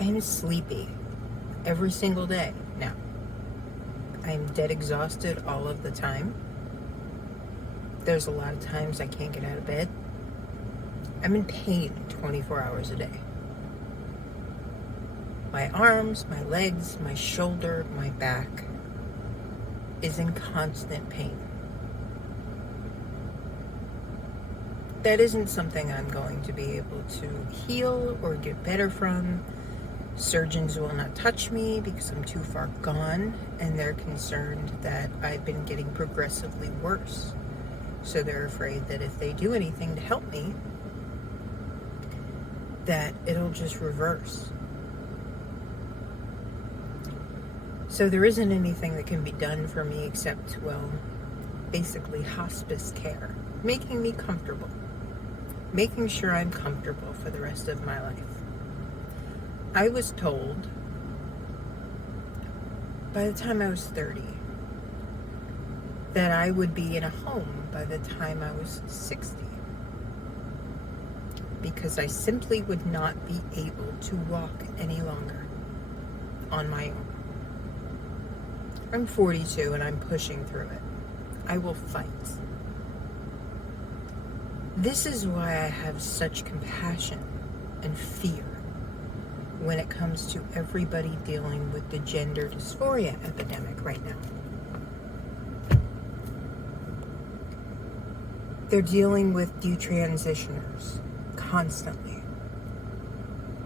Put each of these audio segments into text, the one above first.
I am sleepy every single day now. I'm dead exhausted all of the time. There's a lot of times I can't get out of bed. I'm in pain 24 hours a day. My arms, my legs, my shoulder, my back is in constant pain. That isn't something I'm going to be able to heal or get better from. Surgeons will not touch me because I'm too far gone, and they're concerned that I've been getting progressively worse. So they're afraid that if they do anything to help me, that it'll just reverse. So there isn't anything that can be done for me except, well, basically hospice care, making me comfortable, making sure I'm comfortable for the rest of my life. I was told by the time I was 30 that I would be in a home by the time I was 60, because I simply would not be able to walk any longer on my own. I'm 42 and I'm pushing through it. I will fight. This is why I have such compassion and fear when it comes to everybody dealing with the gender dysphoria epidemic right now. They're dealing with detransitioners constantly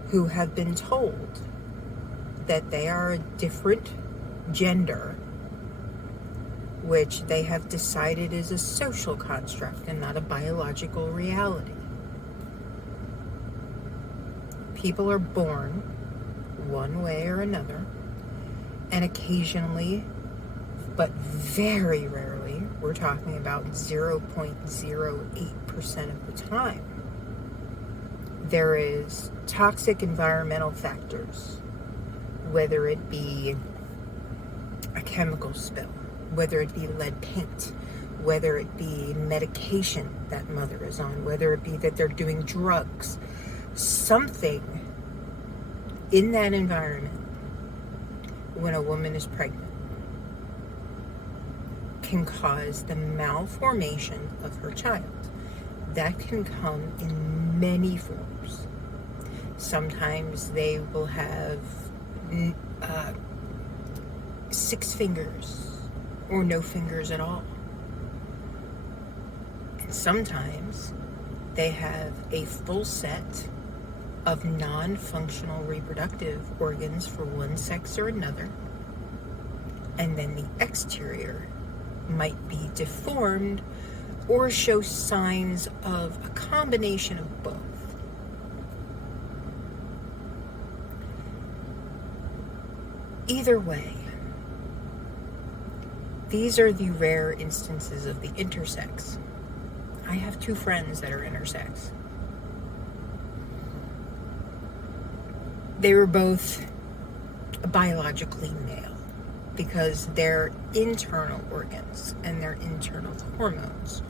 who have been told that they are a different gender, which they have decided is a social construct and not a biological reality. People are born one way or another, and occasionally, but very rarely, we're talking about 0.08% of the time, there is toxic environmental factors, whether it be a chemical spill, whether it be lead paint, whether it be medication that mother is on, whether it be that they're doing drugs. Something in that environment when a woman is pregnant can cause the malformation of her child. That can come in many forms. Sometimes they will have 6 fingers or no fingers at all. And sometimes they have a full set of non-functional reproductive organs for one sex or another, and then the exterior might be deformed or show signs of a combination of both. Either way, these are the rare instances of the intersex. I have 2 friends that are intersex. They were both biologically male because their internal organs and their internal hormones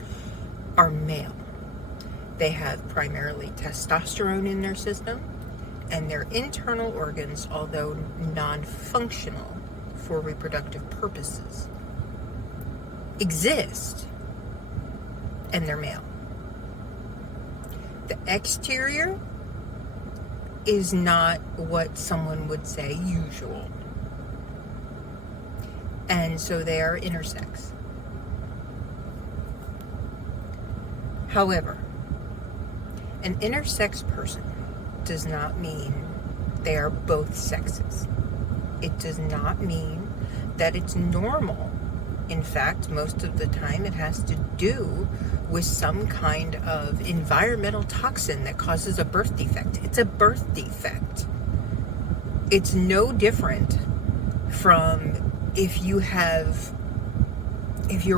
are male. They have primarily testosterone in their system, and their internal organs, although non-functional for reproductive purposes, exist, and they're male. The exterior is not what someone would say usual. And so they are intersex. However, an intersex person does not mean they are both sexes. It does not mean that it's normal. In fact, most of the time it has to do with some kind of environmental toxin that causes a birth defect. It's a birth defect. It's no different from if you're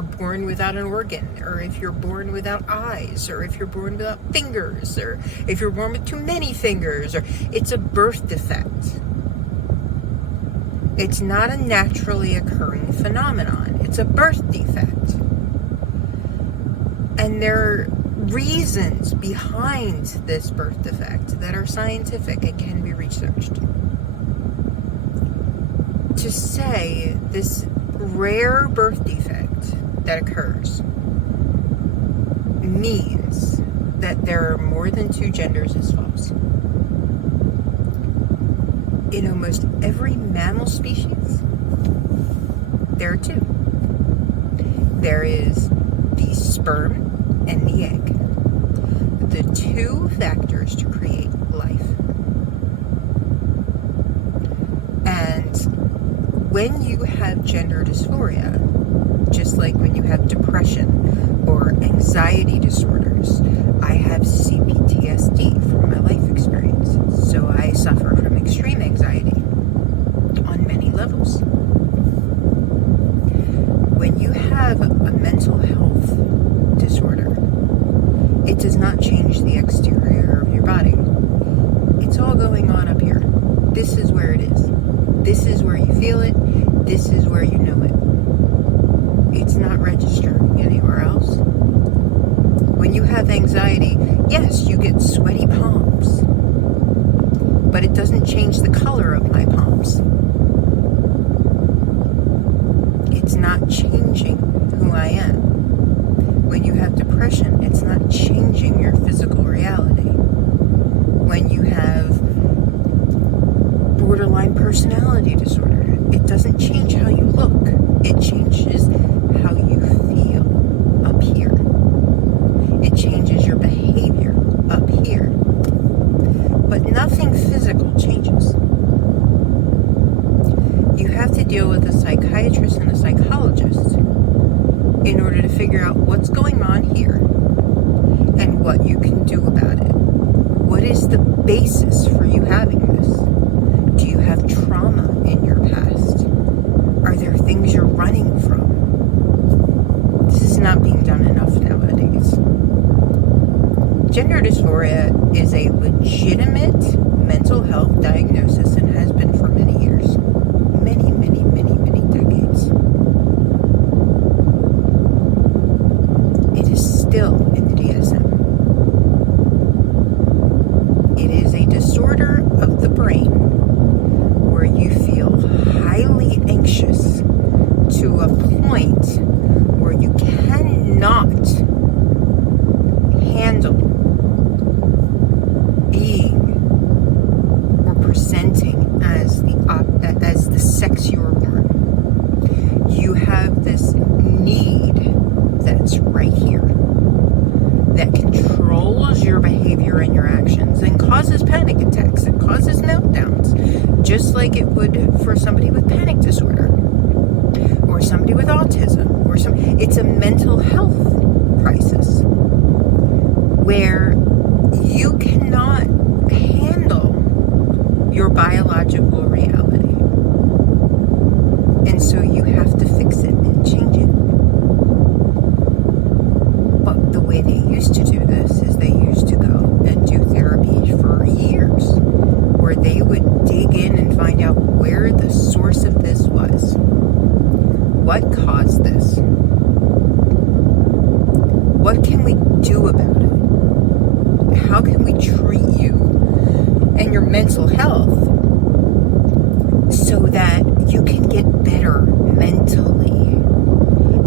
born without an organ, or if you're born without eyes, or if you're born without fingers, or if you're born with too many fingers, or it's a birth defect. It's not a naturally occurring phenomenon. It's a birth defect. And there are reasons behind this birth defect that are scientific and can be researched. to say this rare birth defect that occurs means that there are more than two genders is false. In almost every mammal species, there are two. There is the sperm and the egg, the two factors to create life. And when you have gender dysphoria, just like when you have depression or anxiety disorders, I have CPTSD from my life experience, so I suffer from extreme anxiety on many levels. When you have a mental health disorder, it does not change the exterior of your body. It's all going on up here. This is where it is. This is where you feel it. This is where you know it. It's not registering anywhere else. When you have anxiety, yes, you get sweaty palms, but it doesn't change the color of my palms. It's not changing who I am. When you have depression, it's not changing your physical reality. When you have borderline personality disorder, it doesn't change how you look. It changes how you feel up here. It changes your behavior up here. But nothing physical changes. You have to deal with a psychiatrist and a psychologist in order to figure out what's going on here and what you can do about it. What is the basis for you having this? Do you have trauma in your past? Are there things you're running from? This is not being done enough nowadays. Gender dysphoria is a legitimate mental health diagnosis and has been for many years. Many, many, many, many decades. It is still in the DSM. It is a disorder of the brain where you feel highly anxious to a point where you cannot handle being or presenting as the sex you were born. You have this need that's right here that controls your behavior and your actions and causes panic attacks. It causes meltdowns, just like it would for somebody with panic disorder or somebody with autism it's a mental health crisis where you cannot handle your biological reality. And so you have to fix it and change it. But the way they used to do this is they used to go and do therapy for years, where they would dig in and find out where the source of this was. What caused this? What can we do about it? How can we treat you and your mental health so that you can get better mentally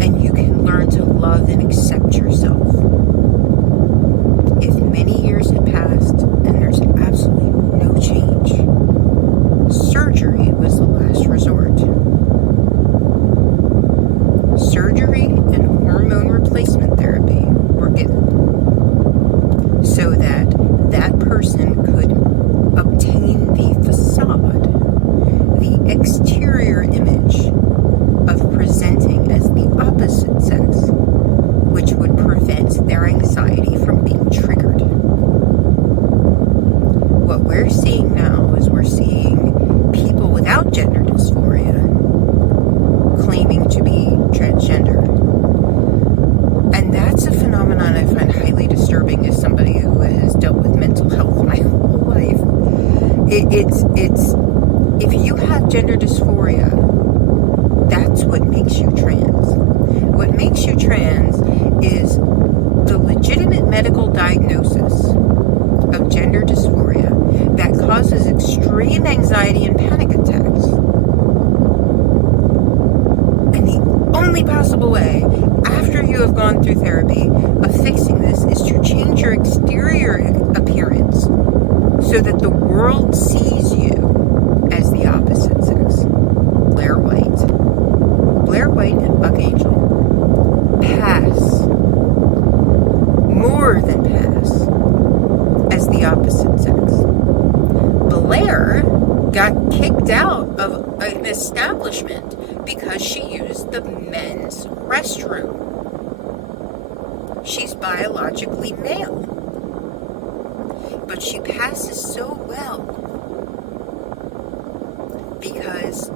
and you can learn to love and accept yourself? If many years had passed and there's absolutely no change, surgery was the last resort. Surgery and hormone replacement therapy were given so that that person could obtain the facade, the exterior image of presenting as the opposite sex, which would prevent their anxiety from being triggered. What we're seeing now is we're seeing people without gender dysphoria claiming to be transgender. And that's a phenomenon I find highly disturbing as somebody who has dealt with mental health my whole life. It's if you have gender dysphoria, that's what makes you trans. What makes you trans is the legitimate medical diagnosis of gender dysphoria that causes extreme anxiety and panic attacks. only possible way, after you have gone through therapy, of fixing this is to change your exterior appearance so that the world sees you as the opposite sex. Blair White and Buck Angel pass, more than pass, as the opposite sex. Blair got kicked out of an establishment because she used the men's restroom. She's biologically male, but she passes so well because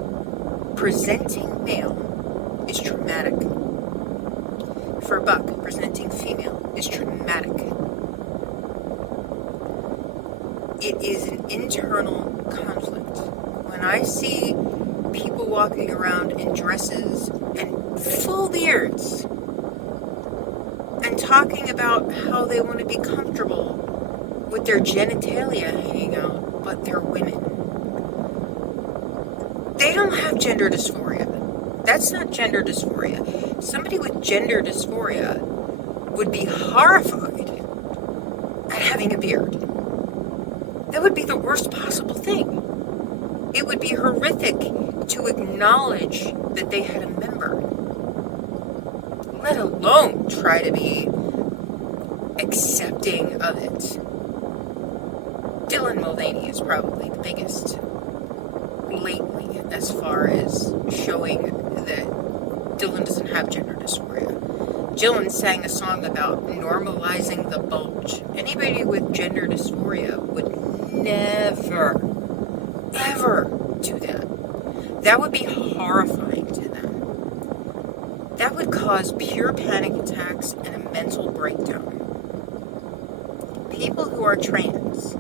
presenting male is traumatic. For Buck, presenting female is traumatic. It is an internal conflict. When I see people walking around in dresses and full beards and talking about how they want to be comfortable with their genitalia hanging out, but they're women, they don't have gender dysphoria. That's not gender dysphoria. Somebody with gender dysphoria would be horrified at having a beard. That would be the worst possible thing. It would be horrific to acknowledge that they had a member, let alone try to be accepting of it. Dylan Mulvaney is probably the biggest lately as far as showing that Dylan doesn't have gender dysphoria. Dylan sang a song about normalizing the bulge. Anybody with gender dysphoria would never, ever do that. That would be horrifying to them. That would cause pure panic attacks and a mental breakdown. People who are trans,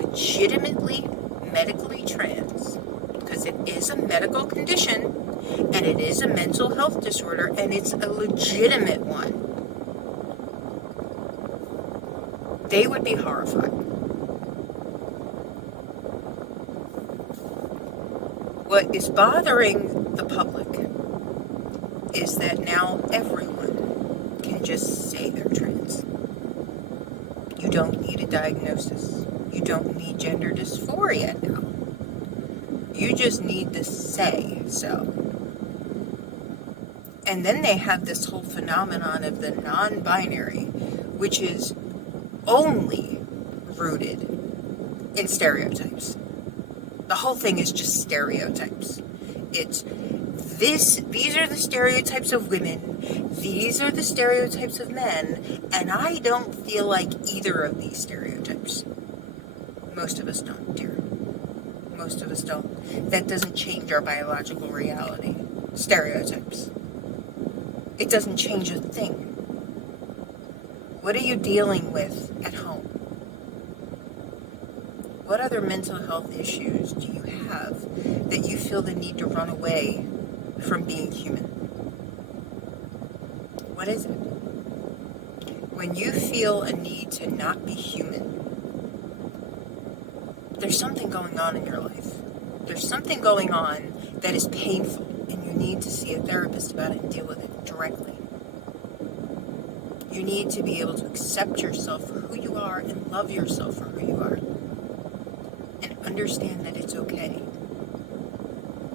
legitimately medically trans, because it is a medical condition and it is a mental health disorder and it's a legitimate one, they would be horrified. What is bothering the public is that now everyone can just say they're trans. You don't need a diagnosis. You don't need gender dysphoria now. You just need to say so. And then they have this whole phenomenon of the non-binary, which is only rooted in stereotypes. The whole thing is just stereotypes. It's these are the stereotypes of women, these are the stereotypes of men, and I don't feel like either of these stereotypes. Most of us don't, dear. Most of us don't. That doesn't change our biological reality. Stereotypes. It doesn't change a thing. What are you dealing with at home? What other mental health issues do you have that you feel the need to run away from being human? What is it? When you feel a need to not be human, there's something going on in your life. There's something going on that is painful, and you need to see a therapist about it and deal with it directly. You need to be able to accept yourself for who you are and love yourself for who you are. And understand that it's okay.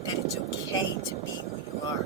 That it's okay to be who you are.